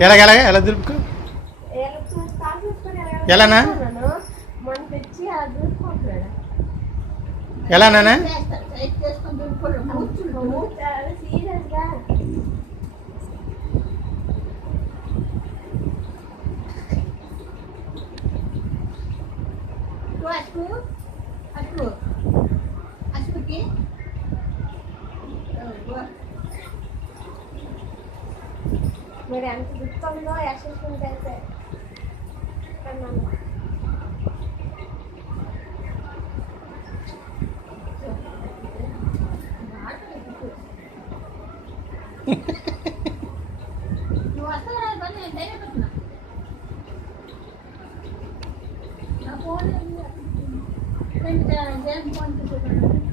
ఎలాగెలాగ ఎలా దులుపుకో ఎలానా ఎలా నానా మరి ఎంత దుఃఖంలో యశస్సుంటే నువ్వు వస్తావు పని నేను ధైర్యం పెట్టినా నా ఫోన్ ఫోన్